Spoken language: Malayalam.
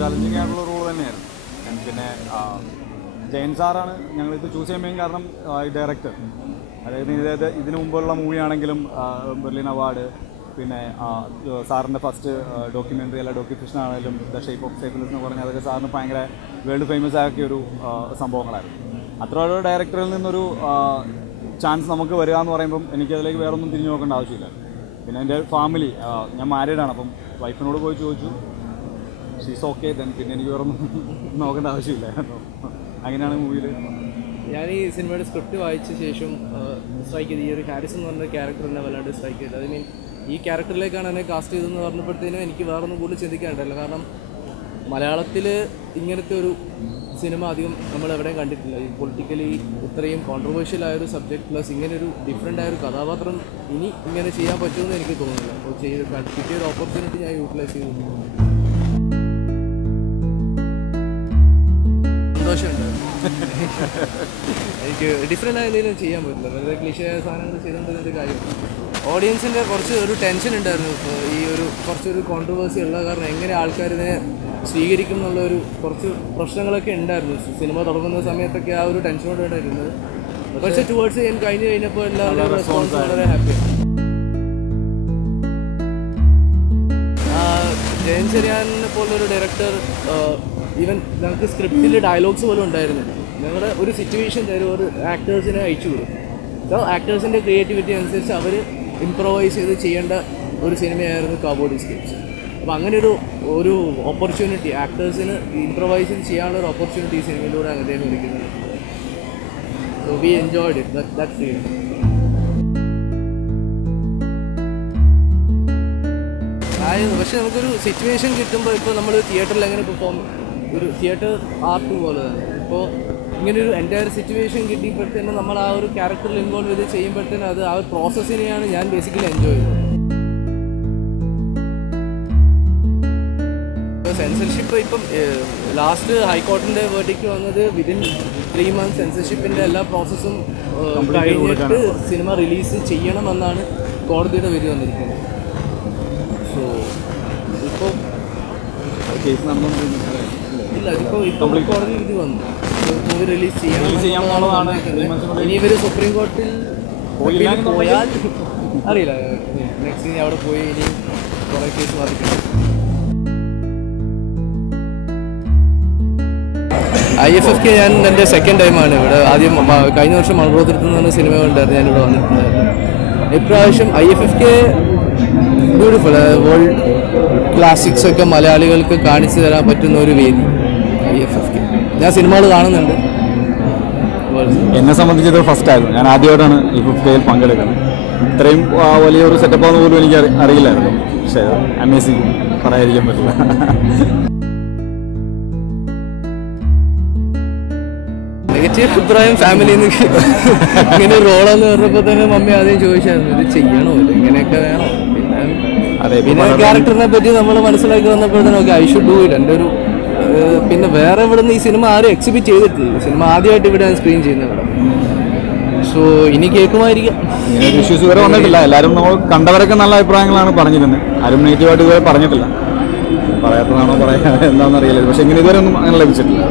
ചലഞ്ചിങ് ആയിട്ടുള്ള റോൾ തന്നെയായിരുന്നു. പിന്നെ ജയൻ സാറാണ് ഞങ്ങളിത് ചൂസ് ചെയ്യാൻ മെയിൻ കാരണം. ഈ ഡയറക്ടർ, അതായത് ഇതിനു മുമ്പുള്ള മൂവിയാണെങ്കിലും ബെർലിൻ അവാർഡ്, പിന്നെ സാറിൻ്റെ ഫസ്റ്റ് ഡോക്യുമെൻ്ററി അല്ല ഡോക്യുഫിഷൻ ആണെങ്കിലും ദ ഷേപ്പ് ഓഫ് സൈക്കിൾസ് എന്ന് പറഞ്ഞാൽ അതൊക്കെ സാറിന് ഭയങ്കര വേൾഡ് ഫേമസ് ആക്കിയൊരു സംഭവങ്ങളായിരുന്നു. അത്ര ഒരു ഡയറക്ടറിൽ നിന്നൊരു ചാൻസ് നമുക്ക് വരിക എന്ന് പറയുമ്പം എനിക്കതിലേക്ക് വേറെ ഒന്നും തിരിഞ്ഞു നോക്കേണ്ട ആവശ്യമില്ല. പിന്നെ എൻ്റെ ഫാമിലി, ഞാൻ മാരീഡാണ്, അപ്പം വൈഫിനോട് പോയി ചോദിച്ചു, ഷീസ് ഓക്കെ, ദെൻ പിന്നെ എനിക്ക് വേറെ ഒന്നും നോക്കേണ്ട ആവശ്യമില്ല. അങ്ങനെയാണ് മൂവിയിൽ. ഞാൻ ഈ സിനിമയുടെ സ്ക്രിപ്റ്റ് വായിച്ച ശേഷം സ്ട്രൈക്ക് ചെയ്ത് ഈ ഒരു ഹാരിസ് എന്ന് പറഞ്ഞ ക്യാരക്ടർ എന്നെ വല്ലാണ്ട് സ്ട്രൈക്ക് ചെയ്തത്. ഐ മീൻ ഈ ക്യാരക്ടറിലേക്കാണ് എന്നെ കാസ്റ്റ് ചെയ്തതെന്ന് പറഞ്ഞപ്പോഴത്തേനും എനിക്ക് വേറൊന്നും കൂടുതൽ ചിന്തിക്കാനുണ്ടല്ലോ. കാരണം മലയാളത്തിൽ ഇങ്ങനത്തെ ഒരു സിനിമ അധികം നമ്മൾ എവിടെയും കണ്ടിട്ടില്ല. ഈ പൊളിറ്റിക്കലി ഇത്രയും കോൺട്രവേഴ്ഷ്യൽ ആയൊരു സബ്ജക്റ്റ് പ്ലസ് ഇങ്ങനൊരു ഡിഫറെൻ്റ് ആയൊരു കഥാപാത്രം ഇനി ഇങ്ങനെ ചെയ്യാൻ പറ്റുമെന്ന് എനിക്ക് തോന്നുന്നില്ല. അപ്പോൾ കിട്ടിയൊരു ഓപ്പർച്യൂണിറ്റി ഞാൻ യൂട്ടിലൈസ് ചെയ്തു. സന്തോഷമുണ്ട്. എനിക്ക് ഡിഫറെൻ്റ് ആയ എന്തെങ്കിലും ചെയ്യാൻ പറ്റില്ല. വെറുതെ ക്ലിഷയായ സാധനങ്ങൾ ചെയ്തുകൊണ്ടിരുന്നൊരു കാര്യം. ഓഡിയൻസിൻ്റെ കുറച്ച് ഒരു ടെൻഷൻ ഉണ്ടായിരുന്നു. ഇപ്പോൾ ഈ ഒരു കുറച്ചൊരു കോൺട്രവേഴ്സി ഉള്ള കാരണം എങ്ങനെ ആൾക്കാരിതിനെ സ്വീകരിക്കും എന്നുള്ള ഒരു കുറച്ച് പ്രശ്നങ്ങളൊക്കെ ഉണ്ടായിരുന്നു. സിനിമ തുടങ്ങുന്ന സമയത്തൊക്കെ ആ ഒരു ടെൻഷനോട് ഉണ്ടായിരുന്നത്. പക്ഷേ ടുവേർഡ്സ് ഞാൻ കഴിഞ്ഞപ്പോൾ എല്ലാവരുടെയും റെസ്പോൺസ് വളരെ ഹാപ്പിയാണ്. ജയൻ ചെറിയാനെ പോലൊരു ഡയറക്ടർ, ഈവൻ ഞങ്ങൾക്ക് സ്ക്രിപ്റ്റിൽ ഡയലോഗ്സ് പോലും ഉണ്ടായിരുന്നു. ഞങ്ങളുടെ ഒരു സിറ്റുവേഷൻ തരും, ഒരു ആക്ടേഴ്സിനെ അയച്ചു വിടും. സോ ആക്ടേഴ്സിൻ്റെ ക്രിയേറ്റിവിറ്റി അനുസരിച്ച് അവർ ഇംപ്രവൈസ് ചെയ്ത് ചെയ്യേണ്ട ഒരു സിനിമയായിരുന്നു കാബോഡി സ്കിപ്സ്. അപ്പോൾ അങ്ങനെ ഒരു ഓപ്പർച്യൂണിറ്റി ആക്ടേഴ്സിന് ഇംപ്രവൈസ് ചെയ്യാനുള്ള ഒരു ഓപ്പർച്യൂണിറ്റി ഈ സിനിമയിലൂടെ അദ്ദേഹം ഒരുക്കുന്നത്. So we enjoyed it, that freedom. പക്ഷേ നമുക്കൊരു സിറ്റുവേഷൻ കിട്ടുമ്പോൾ ഇപ്പോൾ നമ്മൾ തിയേറ്ററിൽ എങ്ങനെ പെർഫോം, ഒരു തിയേറ്റർ ആർട്ട് പോലെ തന്നെ ഇപ്പോൾ ഇങ്ങനൊരു എൻ്റയർ സിറ്റുവേഷൻ കിട്ടിയപ്പോഴത്തേനും നമ്മൾ ആ ഒരു ക്യാരക്ടറിൽ ഇൻവോൾവ് ചെയ്ത് ചെയ്യുമ്പോഴത്തേനും അത് ആ ഒരു പ്രോസസ്സിനെയാണ് ഞാൻ ബേസിക്കലി എൻജോയ് ചെയ്തത്. സെൻസർഷിപ്പ് ഇപ്പം ലാസ്റ്റ് ഹൈക്കോടതിൻ്റെ വേർഡിക്റ്റ് വന്നത് വിതിൻ 3 months സെൻസർഷിപ്പിൻ്റെ എല്ലാ പ്രോസസ്സും കഴിഞ്ഞിട്ട് സിനിമ റിലീസ് ചെയ്യണമെന്നാണ് കോടതിയുടെ വിധി വന്നിരിക്കുന്നത്. സോ ഇപ്പോൾ ഇല്ല, ഇപ്പോൾ കോടതി വിധി വന്നു, മൂവി റിലീസ് ചെയ്യണമെന്നുള്ളതാണ്. ഇനി ഇവർ സുപ്രീം കോടതിയിൽ പോയാൽ അറിയില്ല, നെക്സ്റ്റ് ഇനി അവിടെ പോയി ഇനി കുറേ കേസ് വാദിക്കണം. IFFK ഞാൻ എൻ്റെ സെക്കൻഡ് ടൈമാണ് ഇവിടെ. ആദ്യം കഴിഞ്ഞ വർഷം മൺറോത്തുരുത്ത് എന്ന് പറഞ്ഞ സിനിമ കൊണ്ടായിരുന്നു ഞാനിവിടെ വന്നിട്ടുണ്ടായിരുന്നു. ഇപ്രാവശ്യം IFFK ബ്യൂട്ടിഫുൾ വേൾഡ് ക്ലാസിക്സ് ഒക്കെ മലയാളികൾക്ക് കാണിച്ചു തരാൻ പറ്റുന്ന ഒരു വേദി IFFK. ഞാൻ സിനിമകൾ കാണുന്നുണ്ട്. എന്നെ സംബന്ധിച്ചത് ഫസ്റ്റ് ആയിരുന്നു. ഞാൻ ആദ്യമായിട്ടാണ് IFFKയിൽ പങ്കെടുക്കുന്നത്. ഇത്രയും വലിയൊരു സെറ്റപ്പാന്ന് പോലും എനിക്ക് അറിയില്ലായിരുന്നു. പക്ഷേ അമേസിങ്, പറയാതിരിക്കാൻ പറ്റില്ല. നെഗറ്റീവ് അഭിപ്രായം ഫാമിലിയിൽ നിന്ന് ഇങ്ങനെ റോളെന്ന് പറഞ്ഞപ്പോൾ തന്നെ മമ്മി ആദ്യം ചോദിച്ചായിരുന്നു, ഇത് ചെയ്യണോ, ഇങ്ങനെയൊക്കെ വേണോ. പിന്നെ ക്യാരക്ടറിനെ പറ്റി നമ്മൾ മനസ്സിലാക്കി വന്നപ്പോഴത്തേനും okay I should do it. എൻ്റെ ഒരു പിന്നെ വേറെ ഇവിടെ നിന്ന് ഈ സിനിമ ആരും എക്സിബിറ്റ് ചെയ്തിട്ടില്ല. സിനിമ ആദ്യമായിട്ട് ഇവിടെ സ്ക്രീൻ ചെയ്യുന്നത് ഇവിടെ. സോ ഇനി കേൾക്കുമായിരിക്കാം. ഇങ്ങനെ ഇഷ്യൂസ് ഇതുവരെ വന്നിട്ടില്ല. എല്ലാവരും നമ്മൾ കണ്ടവരൊക്കെ നല്ല അഭിപ്രായങ്ങളാണ് പറഞ്ഞിരുന്നത്. ആരും നെഗറ്റീവായിട്ട് ഇതുവരെ പറഞ്ഞിട്ടില്ല. പറയാത്തതാണോ പറയാ എന്താണെന്ന് അറിയില്ല. പക്ഷെ ഇങ്ങനെ ഇതുവരെ ഒന്നും അങ്ങനെ ലഭിച്ചിട്ടില്ല.